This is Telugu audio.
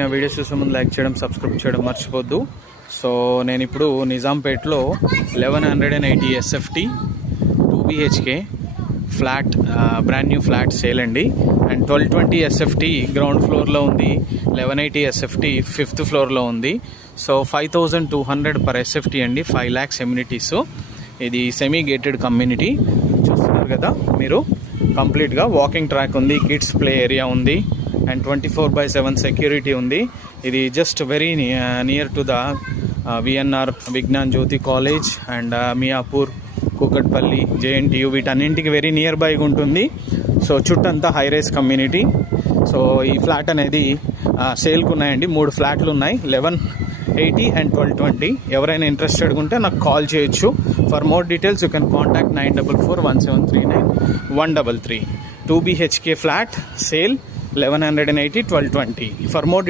నా వీడియోస్ చూసే ముందు లైక్ చేయడం, సబ్స్క్రైబ్ చేయడం మర్చిపోద్దు. సో నేను ఇప్పుడు నిజాంపేట్లో 1180 SFT 2 BHK flat, brand new flat sale అండి. అండ్ 1220 SFT గ్రౌండ్ ఫ్లోర్లో ఉంది, 1180 SFT 5th ఫ్లోర్లో ఉంది. సో 5200 per SFT అండి, 5 lakhs ఎమ్యూనిటీస్. ఇది సెమీ గేటెడ్ కమ్యూనిటీ చూస్తున్నారు కదా మీరు. కంప్లీట్గా వాకింగ్ ట్రాక్ ఉంది, కిడ్స్ ప్లే ఏరియా ఉంది, అండ్ 24/7 సెక్యూరిటీ ఉంది. ఇది just very near to the VNR Vignan Jyothi college and Miyapur, Kukatpally, JNTU వీటన్నింటికి వెరీ నియర్ బైగా ఉంటుంది. సో చుట్టంతా హై రైజ్ కమ్యూనిటీ. సో ఈ ఫ్లాట్ అనేది సేల్కి ఉన్నాయండి. 3 ఫ్లాట్లు ఉన్నాయి, 1180 and 1220. ఎవరైనా ఇంట్రెస్టెడ్గా ఉంటే నాకు కాల్ చేయొచ్చు. For more details you can contact 9441739133. 2 BHK flat sale, 1180, 1220. For more